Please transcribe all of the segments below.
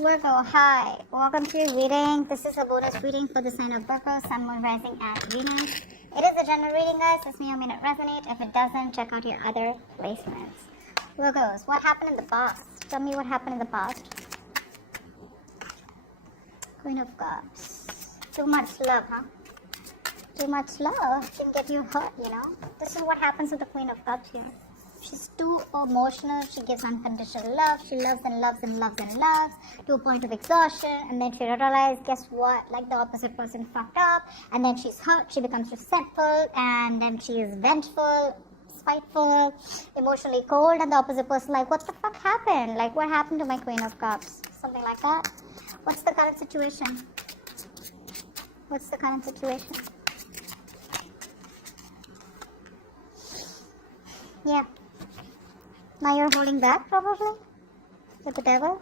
Virgo, hi. Welcome to your reading. This is a bonus reading for the sign of Virgo, Sun, Moon, Rising, and Venus. It is a general reading, guys. This may or may not resonate. If it doesn't, check out your other placements. Virgos, what happened in the past? Tell me what happened in the past. Queen of Cups. Too much love, huh? Too much love can get you hurt, you know. This is what happens with the Queen of Cups here. She's too emotional. She gives unconditional love. She loves and loves and loves and loves to a point of exhaustion. And then she realizes, guess what? Like the opposite person fucked up. And then she's hurt. She becomes resentful. And then she is vengeful, spiteful, emotionally cold. And the opposite person like, what the fuck happened? Like, what happened to my Queen of Cups? Something like that. What's the current situation? What's the current situation? Yeah. Now you're holding back, probably? With the devil?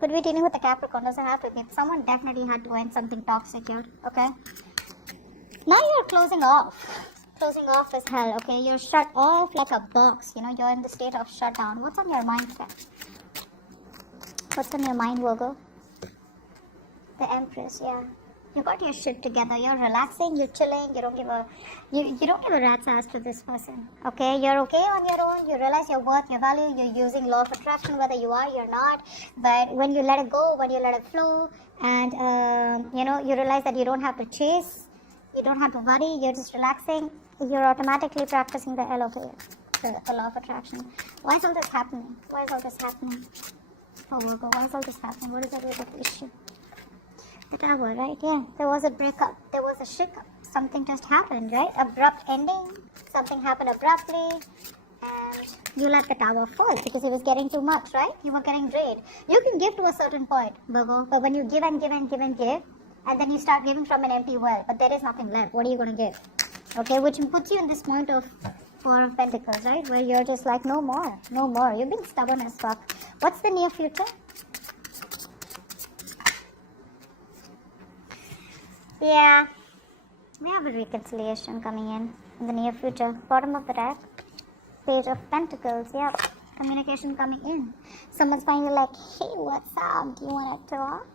Could be dealing with the Capricorn. Doesn't have to be. Someone definitely had to end something toxic here. Okay? Now you're closing off. Closing off as hell. Okay? You're shut off like a box. You know, you're in the state of shutdown. What's on your mind, then? What's on your mind, Virgo? The Empress, yeah. You got your shit together. You're relaxing. You're chilling. You don't give a rat's ass to this person. Okay, you're okay on your own. You realize your worth, your value. You're using law of attraction, whether you are, you're not. But when you let it go, when you let it flow, and you realize that you don't have to chase, you don't have to worry. You're just relaxing. You're automatically practicing the LOK, the law of attraction. Why is all this happening? Why is all this happening? Oh, Virgo, why is all this happening? What is the issue? The Tower, right? Yeah. There was a breakup. There was a shake-up. Something just happened, right? Abrupt ending. Something happened abruptly. And you let the Tower fall because it was getting too much, right? You were getting drained. You can give to a certain point, Virgo. But when you give and give and give and give, and then you start giving from an empty well, but there is nothing left. What are you going to give? Okay, which puts you in this point of Four of Pentacles, right? Where you're just like, no more. No more. You're being stubborn as fuck. What's the near future? Yeah, we have a reconciliation coming in the near future. Bottom of the deck, Page of Pentacles, yeah, communication coming in. Someone's finally like, hey, what's up? Do you want to talk?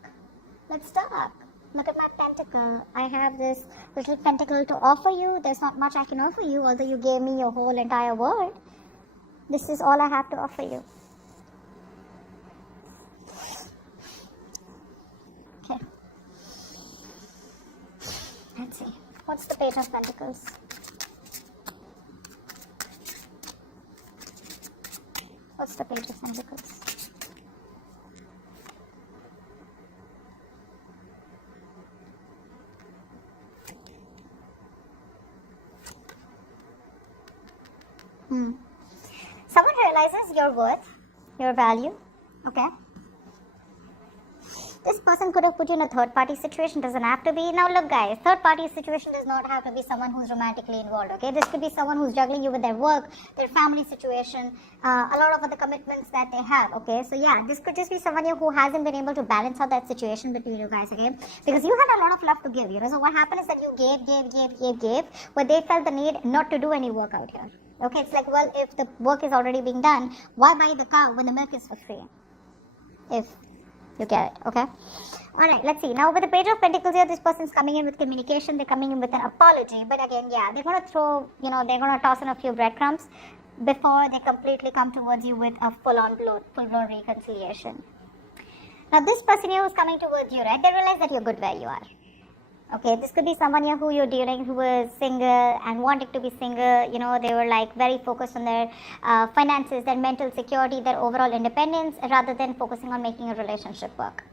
Let's talk. Look at my pentacle. I have this little pentacle to offer you. There's not much I can offer you, although you gave me your whole entire world. This is all I have to offer you. Okay. Let's see. What's the Page of Pentacles? What's the Page of Pentacles? Someone realizes your worth, your value. Okay. This person could have put you in a third-party situation. Doesn't have to be. Now look, guys, third-party situation does not have to be someone who's romantically involved, okay? This could be someone who's juggling you with their work, their family situation, a lot of other commitments that they have, okay? So yeah, this could just be someone who hasn't been able to balance out that situation between you guys, okay? Because you had a lot of love to give, you know? So what happened is that you gave, but they felt the need not to do any work out here. Okay, it's like, well, if the work is already being done, why buy the cow when the milk is for free? If you get it, okay? Alright, let's see. Now with the Page of Pentacles here, this person's coming in with communication. They're coming in with an apology. But again, yeah, they're going to throw, they're going to toss in a few breadcrumbs before they completely come towards you with a full-blown reconciliation. Now this person here who's coming towards you, right? They realize that you're good where you are. Okay, this could be someone here who you're dealing who is single and wanting to be single. You know, they were like very focused on their finances, their mental security, their overall independence, rather than focusing on making a relationship work.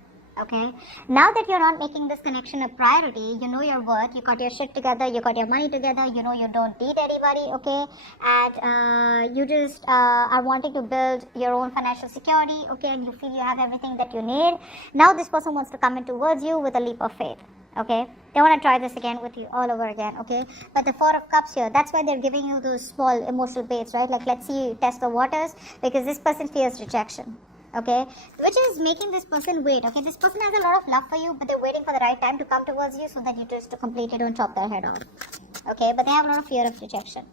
Okay, now that you're not making this connection a priority, you know your worth, you got your shit together, you got your money together, you know you don't need anybody, okay, and you just are wanting to build your own financial security, okay, and you feel you have everything that you need. Now this person wants to come in towards you with a leap of faith. Okay, they want to try this again with you all over again, okay? But the Four of Cups here, that's why they're giving you those small emotional baits, right? Like, let's see, test the waters, because this person fears rejection, okay? Which is making this person wait, okay? This person has a lot of love for you, but they're waiting for the right time to come towards you so that you just completely don't chop their head off, okay? But they have a lot of fear of rejection.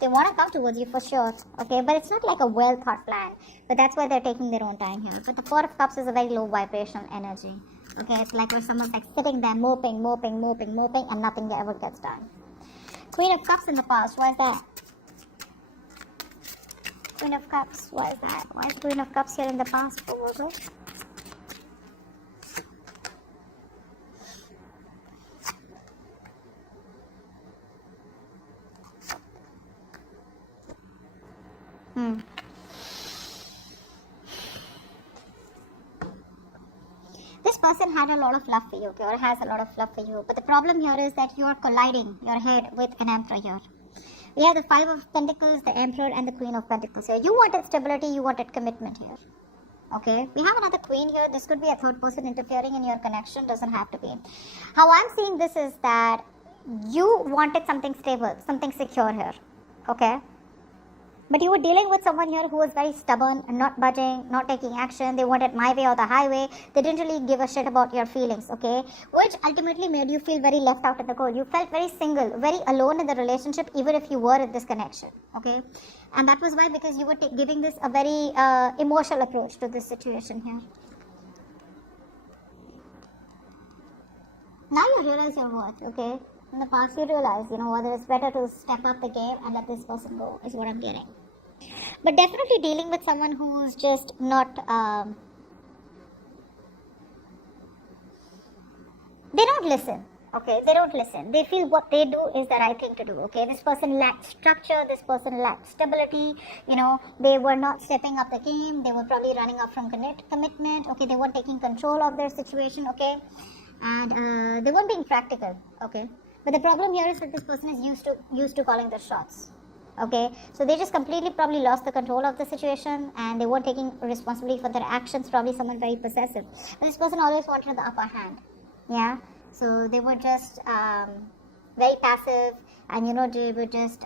They want to come towards you for sure, okay? But it's not like a well thought plan. But that's why they're taking their own time here. But the Four of Cups is a very low vibrational energy, okay? It's like where someone's like sitting there moping, and nothing ever gets done. Queen of Cups in the past, why is that? Queen of Cups, why is that? Why is Queen of Cups here in the past? What was it? This person had a lot of love for you, okay, or has a lot of love for you. But the problem here is that you are colliding your head with an Emperor here. We have the Five of Pentacles, the Emperor, and the Queen of Pentacles here. You wanted stability, you wanted commitment here. Okay, we have another Queen here. This could be a third person interfering in your connection, doesn't have to be. How I'm seeing this is that you wanted something stable, something secure here. Okay. But you were dealing with someone here who was very stubborn and not budging, not taking action. They wanted my way or the highway. They didn't really give a shit about your feelings, okay? Which ultimately made you feel very left out in the cold. You felt very single, very alone in the relationship, even if you were in this connection, okay? And that was why, because you were giving this a very emotional approach to this situation here. Now you realize your worth, okay? In the past you realize, whether it's better to step up the game and let this person go is what I'm getting. But definitely dealing with someone who's just not, they don't listen, okay? They don't listen. They feel what they do is the right thing to do, okay? This person lacked structure, this person lacked stability, they were not stepping up the game, they were probably running up from commitment, okay? They weren't taking control of their situation, okay? And they weren't being practical, okay? But the problem here is that this person is used to calling the shots. Okay, so they just completely probably lost the control of the situation and they weren't taking responsibility for their actions. Probably someone very possessive. But this person always wanted the upper hand. Yeah, so they were just very passive, and they were just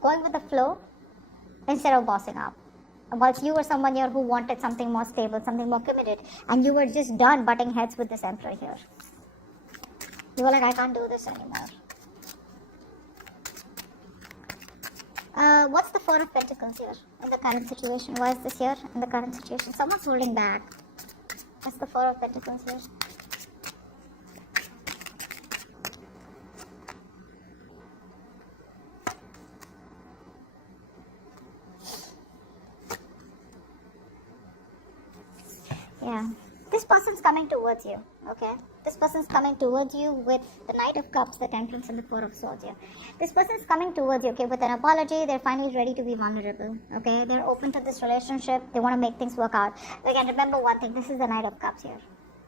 going with the flow instead of bossing up. Whilst you were someone here who wanted something more stable, something more committed, and you were just done butting heads with this Emperor here. You were like, I can't do this anymore. What's the Four of Pentacles here in the current situation? Why is this here in the current situation? Someone's holding back. What's the Four of Pentacles here? Yeah. This person's coming towards you, okay? This person's coming towards you with the Knight of Cups, the Temperance, and the Four of Swords here. This person's coming towards you, okay, with an apology. They're finally ready to be vulnerable, okay? They're open to this relationship. They want to make things work out. Again, remember one thing. This is the Knight of Cups here,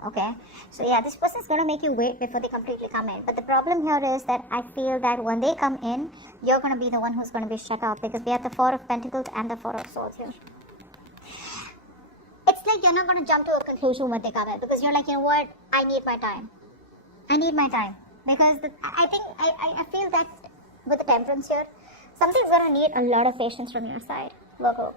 okay? So, yeah, this person's going to make you wait before they completely come in. But the problem here is that I feel that when they come in, you're going to be the one who's going to be shut out, because we have the Four of Pentacles and the Four of Swords here. It's like you're not going to jump to a conclusion when they come in, because you're like, you know what, I need my time. I need my time. Because I feel that with the Temperance here, something's going to need a lot of patience from your side, Virgo.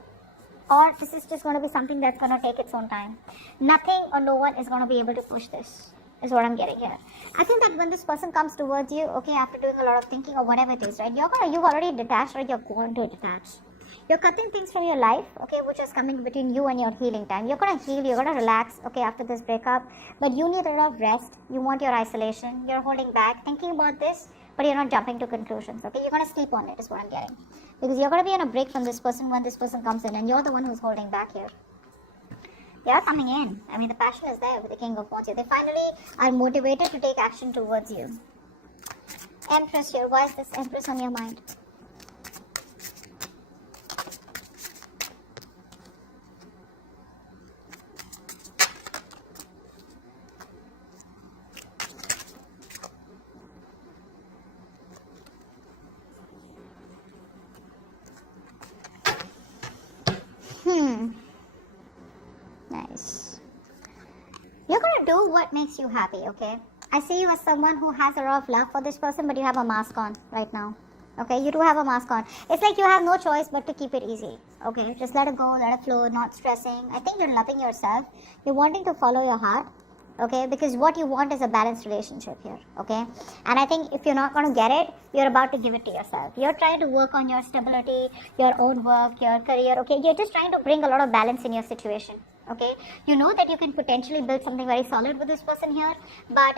Or this is just going to be something that's going to take its own time. Nothing or no one is going to be able to push this, is what I'm getting here. I think that when this person comes towards you, okay, after doing a lot of thinking or whatever it is, right, you've already detached, or you're going to detach. You're cutting things from your life, okay, which is coming between you and your healing time. You're going to heal, you're going to relax, okay, after this breakup. But you need a lot of rest. You want your isolation. You're holding back, thinking about this, but you're not jumping to conclusions, okay? You're going to sleep on it, is what I'm getting. Because you're going to be on a break from this person when this person comes in, and you're the one who's holding back here. You're coming in. I mean, the passion is there with the King of Wands here. They finally are motivated to take action towards you. Empress here. Why is this Empress on your mind? Nice. You're gonna do what makes you happy, okay? I see you as someone who has a lot of love for this person, but you have a mask on right now. Okay, you do have a mask on. It's like you have no choice but to keep it easy. Okay, just let it go, let it flow, not stressing. I think you're loving yourself. You're wanting to follow your heart. okay, because what you want is a balanced relationship here, okay. And I think if you're not going to get it, you're about to give it to yourself. You're trying to work on your stability, your own work, your career, okay. You're just trying to bring a lot of balance in your situation, okay. You know that you can potentially build something very solid with this person here, but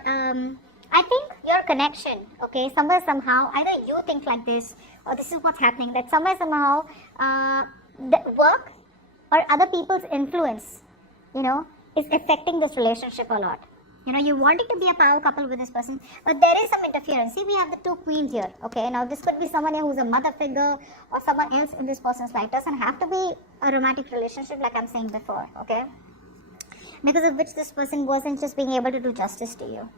I think your connection, okay, somewhere somehow either you think like this or this is what's happening, that somewhere somehow the work or other people's influence, you know, is affecting this relationship a lot. You know, you wanted to be a power couple with this person, but there is some interference. See, we have the two queens here, okay. Now this could be someone here who's a mother figure or someone else in this person's life. Doesn't have to be a romantic relationship like I'm saying before, okay, because of which this person wasn't just being able to do justice to you.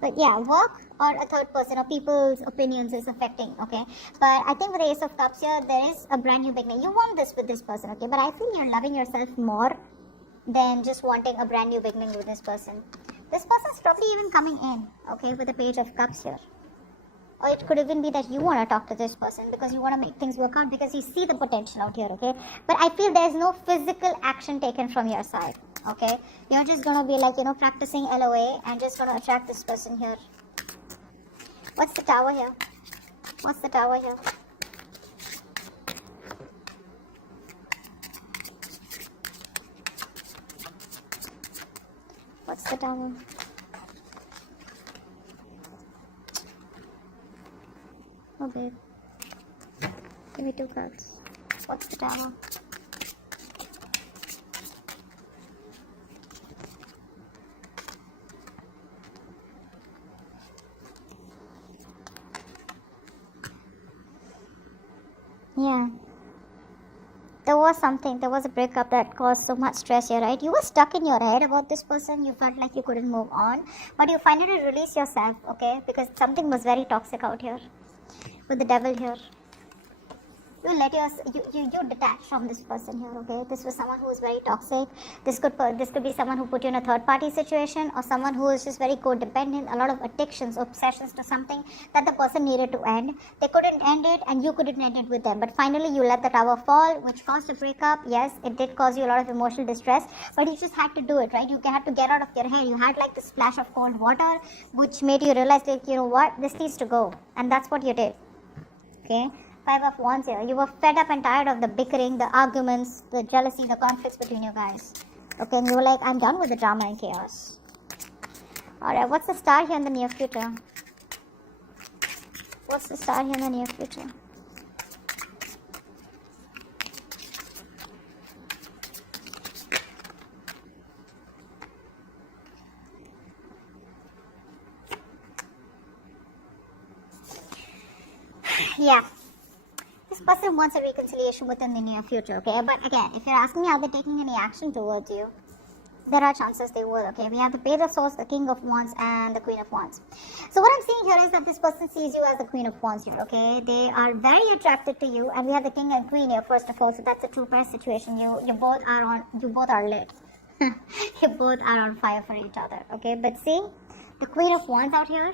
But yeah, work or a third person or people's opinions is affecting, okay. But I think with the Ace of Cups here, there is a brand new beginning. You want this with this person, okay, but I feel you're loving yourself more than just wanting a brand new beginning with this person. This person's probably even coming in, okay, with the Page of Cups here. Or it could even be that you want to talk to this person because you want to make things work out because you see the potential out here, okay. But I feel there's no physical action taken from your side, okay. You're just going to be like, you know, practicing LOA and just going to attract this person here. What's the Tower here? What's the Tower here? What's the Tower? Oh, babe. Give me 2 cards. What's the Tower? Yeah. There was a breakup that caused so much stress here, right? You were stuck in your head about this person. You felt like you couldn't move on. But you finally release yourself, okay? Because something was very toxic out here. With the Devil here. You detach from this person here, okay? This was someone who was very toxic. This could be someone who put you in a third party situation, or someone who is just very codependent, a lot of addictions, obsessions to something that the person needed to end. They couldn't end it and you couldn't end it with them, but finally you let the Tower fall, which caused a breakup. Yes, it did cause you a lot of emotional distress, but you just had to do it, right? You had to get out of your head. You had like this splash of cold water which made you realize, like, you know what, this needs to go, and that's what you did, okay? 5 of Wands here. You were fed up and tired of the bickering, the arguments, the jealousy, the conflicts between you guys. Okay, and you were like, I'm done with the drama and chaos. Alright, what's the star here in the near future? What's the star here in the near future? Yeah. This person wants a reconciliation within the near future, okay? But again, if you're asking me, are they taking any action towards you? There are chances they will, okay? We have the Page of Swords, the King of Wands, and the Queen of Wands. So what I'm seeing here is that this person sees you as the Queen of Wands here, okay? They are very attracted to you, and we have the King and Queen here, first of all, so that's a two-pair situation. You both are lit. You both are on fire for each other, okay? But see, the Queen of Wands out here,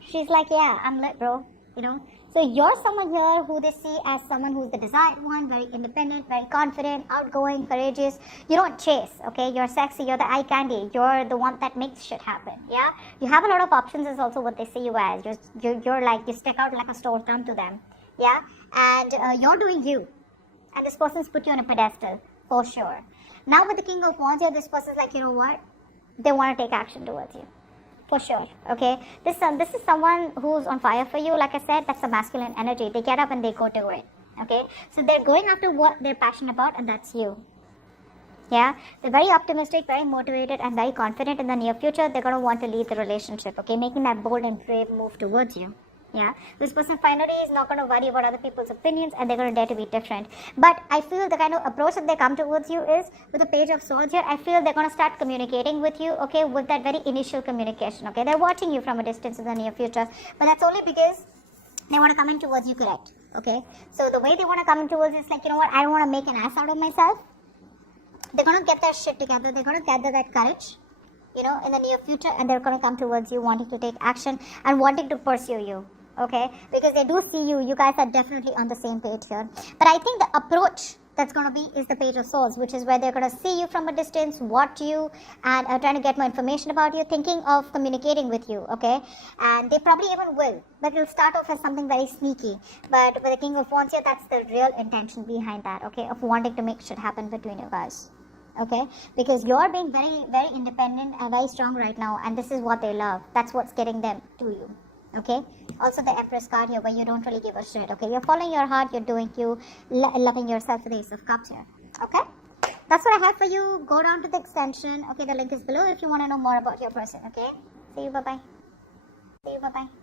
she's like, yeah, I'm lit, bro, you know? So you're someone here who they see as someone who's the desired one, very independent, very confident, outgoing, courageous. You don't chase, okay? You're sexy, you're the eye candy, you're the one that makes shit happen, yeah? You have a lot of options is also what they see you as. You're like, you stick out like a sore thumb to them, yeah? And you're doing you. And this person's put you on a pedestal, for sure. Now with the King of Wands here, this person's like, you know what? They want to take action towards you. For sure, okay? This is someone who's on fire for you. Like I said, that's a masculine energy. They get up and they go to it, okay? So they're going after what they're passionate about, and that's you. Yeah? They're very optimistic, very motivated, and very confident in the near future. They're going to want to lead the relationship, okay? Making that bold and brave move towards you. Yeah, this person finally is not going to worry about other people's opinions, and they're going to dare to be different. But I feel the kind of approach that they come towards you is with the Page of Swords here. I feel they're going to start communicating with you, okay, with that very initial communication, okay? They're watching you from a distance in the near future, but that's only because they want to come in towards you, correct? Okay, so the way they want to come in towards you is like, you know what, I don't want to make an ass out of myself. They're going to get their shit together. They're going to gather that courage, you know, in the near future, and they're going to come towards you wanting to take action and wanting to pursue you. okay? Because they do see you. You guys are definitely on the same page here. But I think the approach that's going to be is the Page of Swords, which is where they're going to see you from a distance, watch you, and trying to get more information about you, thinking of communicating with you, okay? And they probably even will, but it'll start off as something very sneaky. But with the King of Wands here, that's the real intention behind that, okay? Of wanting to make shit happen between you guys, okay? Because you're being very, very independent and very strong right now, and this is what they love. That's what's getting them to you, okay? Also the Empress card here, where you don't really give a shit, okay? You're following your heart, you're doing you, loving yourself with the Ace of Cups here, okay? That's what I have for you. Go down to the extension, okay? The link is below if you want to know more about your person, okay? See you, bye-bye. See you, bye-bye.